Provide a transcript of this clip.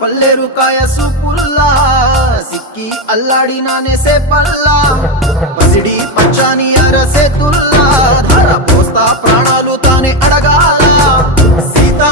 పల్లెరు కాయ సూపుల్లా సిక్కి అల్లాడినానే సేపల్లా పసిడి పచ్చాని అరసేతుల్లా ధర పోస్తా ప్రాణాలు తానే అడగాల సీతా